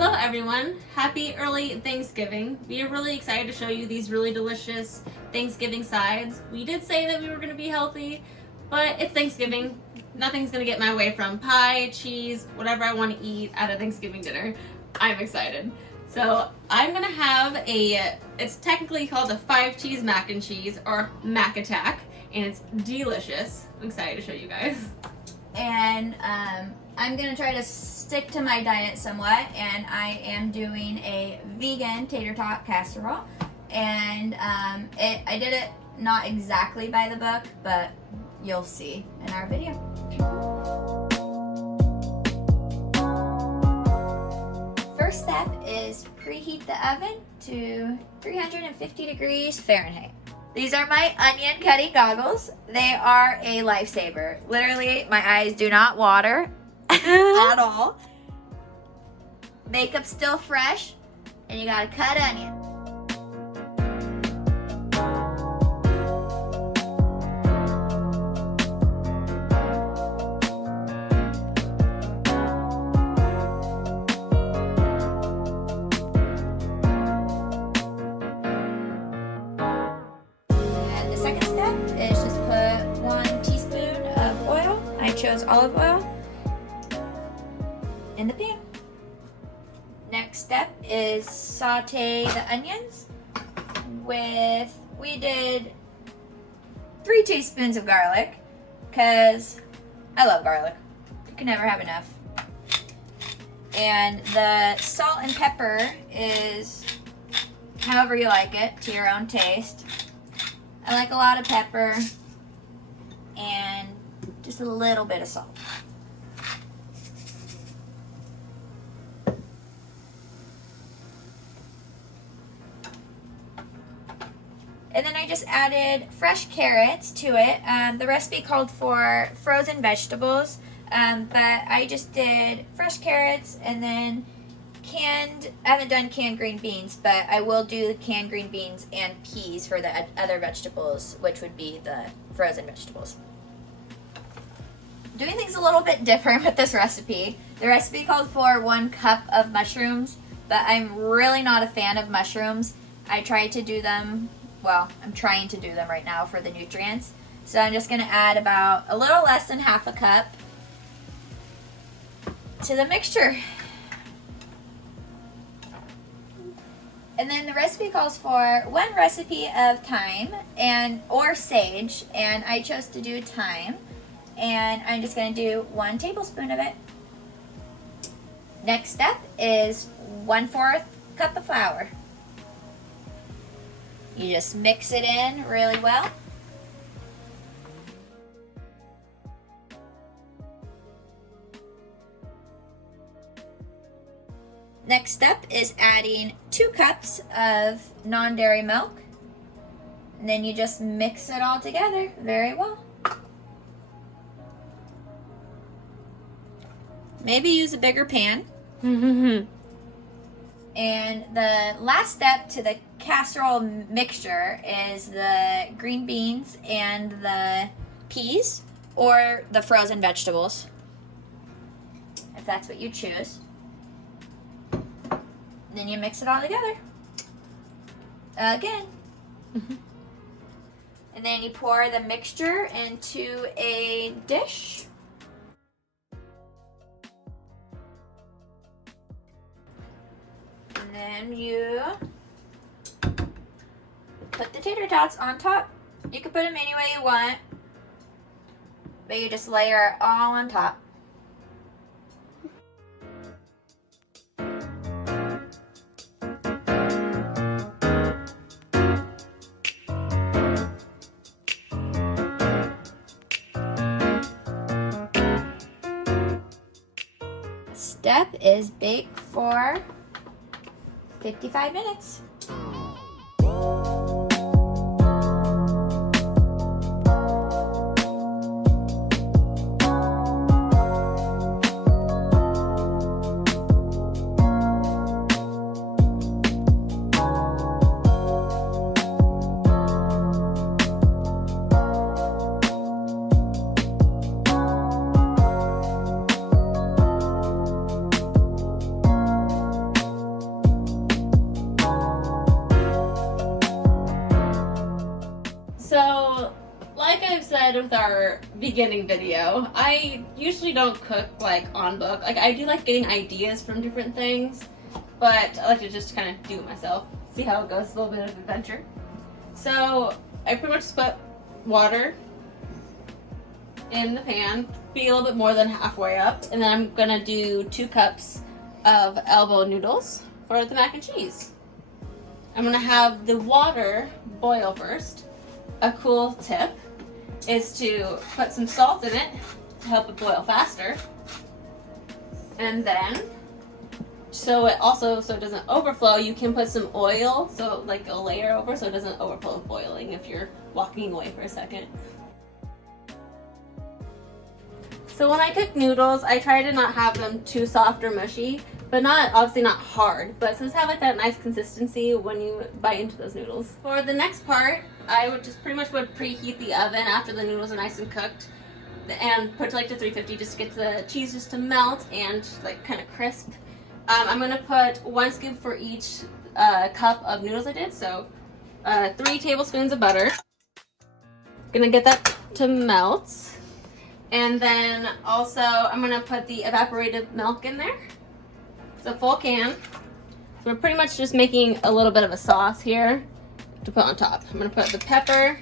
Hello everyone, happy early Thanksgiving. We are really excited to show you these really delicious Thanksgiving sides. We did say that we were going to be healthy, but it's Thanksgiving. Nothing's going to get my way from pie, cheese, whatever I want to eat at a Thanksgiving dinner. I'm excited. So I'm going to have it's technically called a 5-cheese mac and cheese or Mac Attack, and it's delicious. I'm excited to show you guys. And I'm gonna try to stick to my diet somewhat, and I am doing a vegan Tater Tot Casserole, and I did it not exactly by the book, but you'll see in our video. First step is preheat the oven to 350 degrees Fahrenheit. These are my onion cutting goggles. They are a lifesaver. Literally, my eyes do not water at all. Makeup's still fresh, and you gotta cut onion. I chose olive oil in the pan. Next step is saute the onions with, we did 3 teaspoons of garlic because I love garlic. You can never have enough. And the salt and pepper is however you like it, to your own taste. I like a lot of pepper and just a little bit of salt. And then I just added fresh carrots to it. The recipe called for frozen vegetables, but I just did fresh carrots and then canned, I haven't done canned green beans, but I will do the canned green beans and peas for the other vegetables, which would be the frozen vegetables. Doing things a little bit different with this recipe. The recipe called for 1 cup of mushrooms, but I'm really not a fan of mushrooms. I tried to do them, well, I'm trying to do them right now for the nutrients. So I'm just gonna add about a little less than half a cup to the mixture. And then the recipe calls for 1 recipe of thyme or sage, and I chose to do thyme. And I'm just going to do 1 tablespoon of it. Next step is 1/4 cup of flour. You just mix it in really well. Next step is adding 2 cups of non-dairy milk. And then you just mix it all together very well. Maybe use a bigger pan. And the last step to the casserole mixture is the green beans and the peas or the frozen vegetables, if that's what you choose. Then you mix it all together again. And then you pour the mixture into a dish. And then you put the tater tots on top. You can put them any way you want, but you just layer it all on top. Step is bake for 55 minutes. ahead with our beginning video. I usually don't cook like on book. Like I do like getting ideas from different things, but I like to just kind of do it myself. See how it goes, a little bit of adventure. So I pretty much put water in the pan, be a little bit more than halfway up, and then I'm gonna do 2 cups of elbow noodles for the mac and cheese. I'm gonna have the water boil first. A cool tip is to put some salt in it to help it boil faster. And then, so it doesn't overflow, you can put some oil, so like a layer over, so it doesn't overflow with boiling if you're walking away for a second. So when I cook noodles, I try to not have them too soft or mushy, but obviously not hard, but so just have like that nice consistency when you bite into those noodles. For the next part, I would just pretty much preheat the oven after the noodles are nice and cooked, and put it like to 350 just to get the cheese just to melt and like kind of crisp. I'm gonna put 1 scoop for each cup of noodles I did, so 3 tablespoons of butter. Gonna get that to melt. And then also I'm gonna put the evaporated milk in there. It's a full can. So we're pretty much just making a little bit of a sauce here to put on top. I'm gonna put the pepper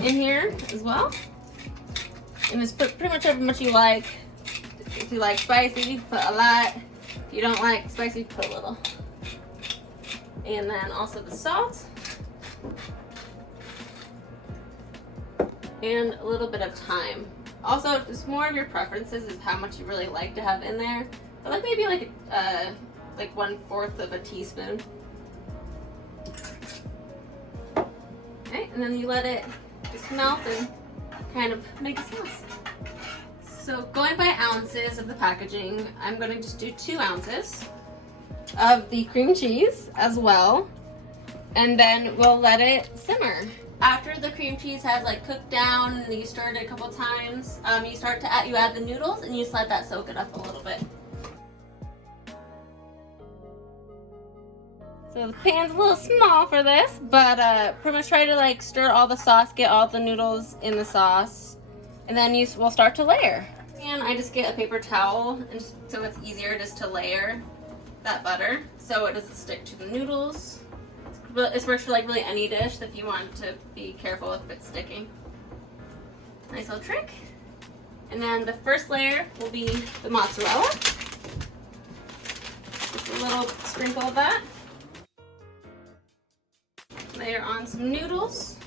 in here as well. And just put pretty much however much you like. If you like spicy, put a lot. If you don't like spicy, put a little. And then also the salt. And a little bit of thyme. Also, it's more of your preferences is how much you really like to have in there. But like maybe like 1/4 of a teaspoon. Okay, and then you let it just melt and kind of make a sauce. So going by ounces of the packaging, I'm going to just do 2 ounces of the cream cheese as well. And then we'll let it simmer. After the cream cheese has like cooked down and you stir it a couple times, you add the noodles and you just let that soak it up a little bit. So the pan's a little small for this, but pretty much try to like stir all the sauce, get all the noodles in the sauce, and then we'll start to layer. And I just get a paper towel, and so it's easier just to layer that butter so it doesn't stick to the noodles. It works for like really any dish if you want to be careful if it's sticking. Nice little trick. And then the first layer will be the mozzarella. Just a little sprinkle of that. Layer on some noodles.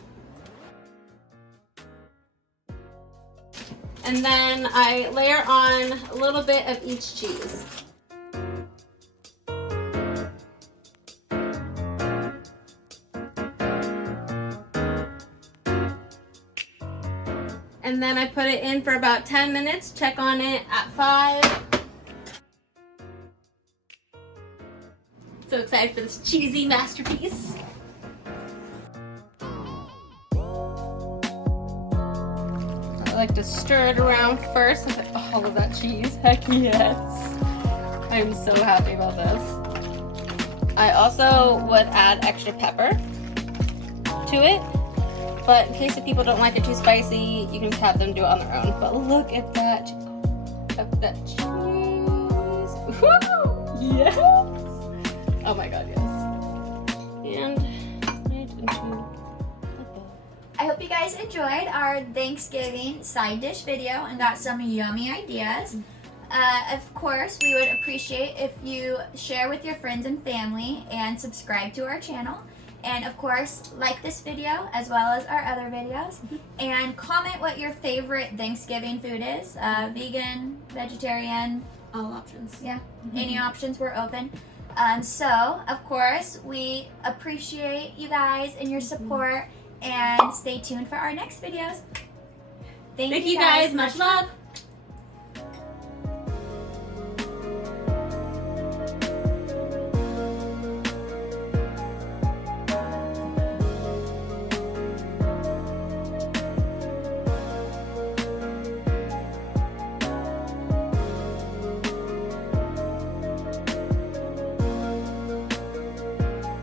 And then I layer on a little bit of each cheese. And then I put it in for about 10 minutes, check on it at 5. So excited for this cheesy masterpiece. I like to stir it around first. All of that cheese, heck yes. I'm so happy about this. I also would add extra pepper to it. But in case if people don't like it too spicy, you can have them do it on their own. But look at that cheese. Woo! Yes! Oh my god, yes. And right into the bowl. I hope you guys enjoyed our Thanksgiving side dish video and got some yummy ideas. Of course, we would appreciate if you share with your friends and family and subscribe to our channel. And of course, like this video as well as our other videos. And comment what your favorite Thanksgiving food is. Vegan, vegetarian. All options. Yeah, any options, we're open. So, of course, we appreciate you guys and your support. And stay tuned for our next videos. Thank you guys. Much love.